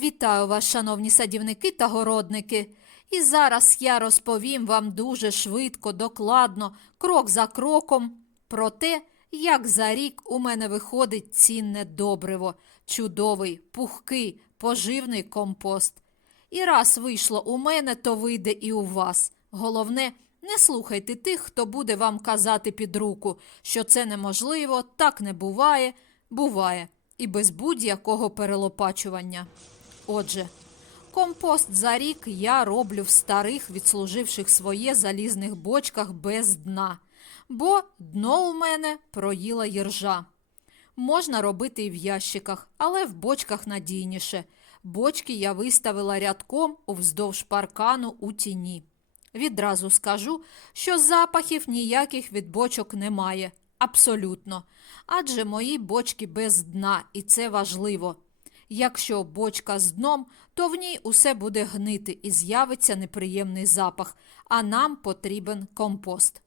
Вітаю вас, шановні садівники та городники. І зараз я розповім вам дуже швидко, докладно, крок за кроком про те, як за рік у мене виходить цінне добриво, чудовий, пухкий, поживний компост. І раз вийшло у мене, то вийде і у вас. Головне, не слухайте тих, хто буде вам казати під руку, що це неможливо, так не буває, буває, і без будь-якого перелопачування. Отже, компост за рік я роблю в старих, відслуживших своє залізних бочках без дна, бо дно у мене проїла їржа. Можна робити і в ящиках, але в бочках надійніше. Бочки я виставила рядком вздовж паркану у тіні. Відразу скажу, що запахів ніяких від бочок немає. Абсолютно. Адже мої бочки без дна, і це важливо. Якщо бочка з дном, то в ній усе буде гнити і з'явиться неприємний запах, а нам потрібен компост.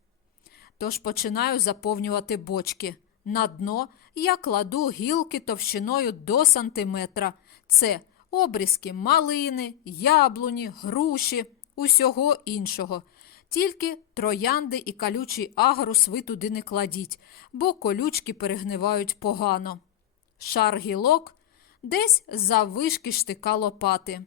Тож починаю заповнювати бочки. На дно я кладу гілки товщиною до сантиметра. Це обрізки малини, яблуні, груші, усього іншого. Тільки троянди і колючий агрус ви туди не кладіть, бо колючки перегнивають погано. Шар гілок десь за вишки штика лопати.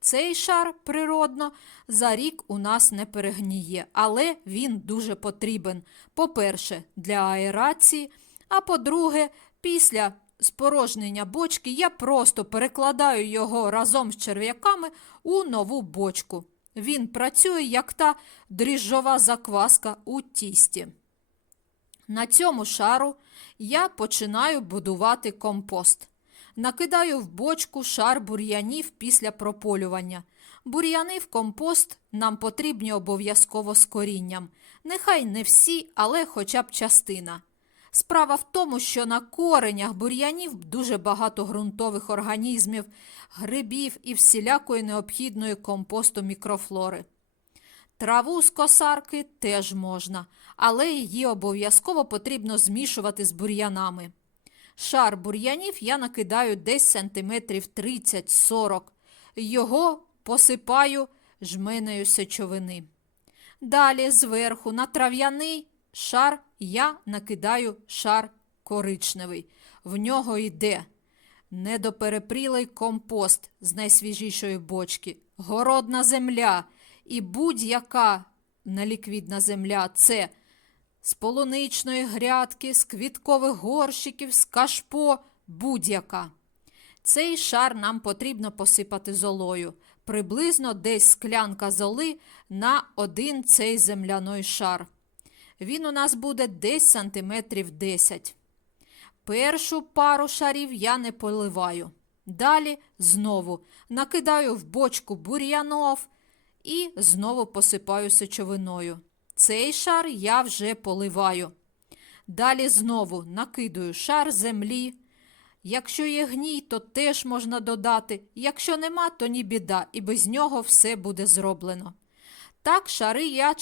Цей шар природно за рік у нас не перегніє, але він дуже потрібен. По-перше, для аерації, а по-друге, після спорожнення бочки я просто перекладаю його разом з черв'яками у нову бочку. Він працює як та дріжджова закваска у тісті. На цьому шару я починаю будувати компост. Накидаю в бочку шар бур'янів після прополювання. Бур'яни в компост нам потрібні обов'язково з корінням. Нехай не всі, але хоча б частина. Справа в тому, що на коренях бур'янів дуже багато ґрунтових організмів, грибів і всілякої необхідної компосту мікрофлори. Траву з косарки теж можна, але її обов'язково потрібно змішувати з бур'янами. Шар бур'янів я накидаю десь сантиметрів 30-40. Його посипаю жменею сечовини. Далі зверху на трав'яний шар я накидаю шар коричневий. В нього йде недоперепрілий компост з найсвіжішої бочки, городна земля і будь-яка неліквідна земля це з полуничної грядки, з квіткових горщиків, з кашпо, будь-яка. Цей шар нам потрібно посипати золою. Приблизно десь склянка золи на один цей земляний шар. Він у нас буде десь сантиметрів 10. Першу пару шарів я не поливаю. Далі знову накидаю в бочку бур'янов і знову посипаю сечовиною. Цей шар я вже поливаю. Далі знову накидаю шар землі. Якщо є гній, то теж можна додати. Якщо нема, то ні біда, і без нього все буде зроблено. Так, шари я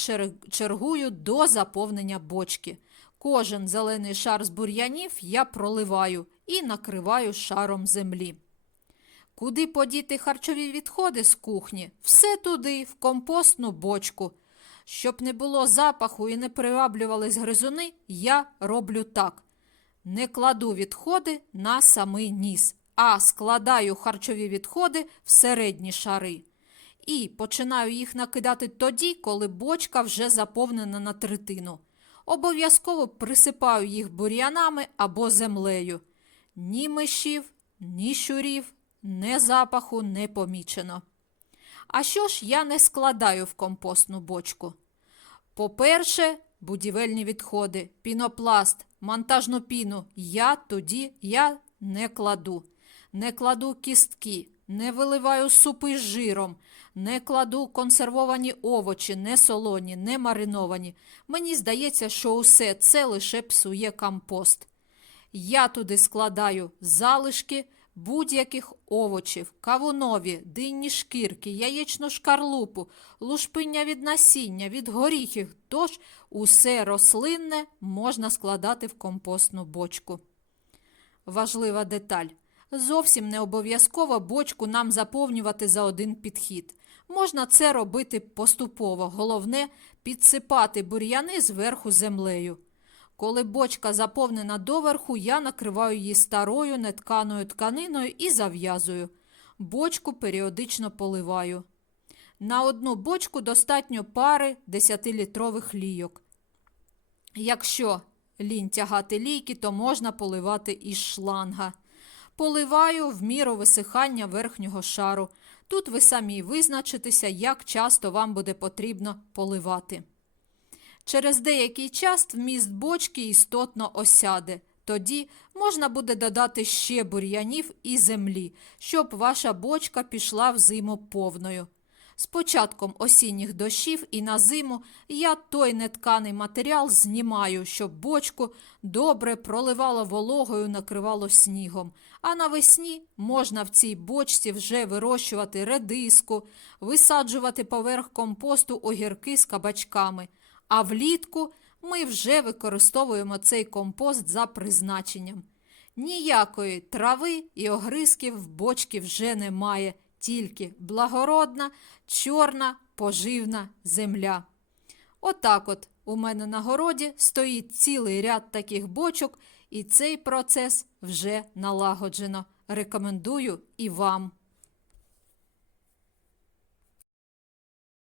чергую до заповнення бочки. Кожен зелений шар з бур'янів я проливаю і накриваю шаром землі. Куди подіти харчові відходи з кухні? Все туди, в компостну бочку. Щоб не було запаху і не приваблювались гризуни, я роблю так. Не кладу відходи на самий ніс, а складаю харчові відходи в середні шари. І починаю їх накидати тоді, коли бочка вже заповнена на третину. Обов'язково присипаю їх бур'янами або землею. Ні мишів, ні щурів, ні запаху не помічено. А що ж я не складаю в компостну бочку? По-перше, будівельні відходи, пінопласт, монтажну піну я тоді я не кладу. Не кладу кістки, не виливаю супи з жиром, не кладу консервовані овочі, не солоні, не мариновані. Мені здається, що усе це лише псує компост. Я туди складаю залишки будь-яких овочів, кавунові, динні шкірки, яєчну шкарлупу, лушпиння від насіння, від горіхів, тож усе рослинне можна складати в компостну бочку. Важлива деталь. Зовсім не обов'язково бочку нам заповнювати за один підхід. Можна це робити поступово. Головне підсипати бур'яни зверху землею. Коли бочка заповнена доверху, я накриваю її старою нетканою тканиною і зав'язую. Бочку періодично поливаю. На одну бочку достатньо пари 10-літрових лійок. Якщо лінь тягати лійки, то можна поливати із шланга. Поливаю в міру висихання верхнього шару. Тут ви самі визначитеся, як часто вам буде потрібно поливати. Через деякий час вміст бочки істотно осяде. Тоді можна буде додати ще бур'янів і землі, щоб ваша бочка пішла в зиму повною. З початком осінніх дощів і на зиму я той нетканий матеріал знімаю, щоб бочку добре проливало вологою, накривало снігом. А навесні можна в цій бочці вже вирощувати редиску, висаджувати поверх компосту огірки з кабачками. А влітку ми вже використовуємо цей компост за призначенням. Ніякої трави і огризків в бочці вже немає, тільки благородна, чорна, поживна земля. Отак от у мене на городі стоїть цілий ряд таких бочок, і цей процес вже налагоджено. Рекомендую і вам.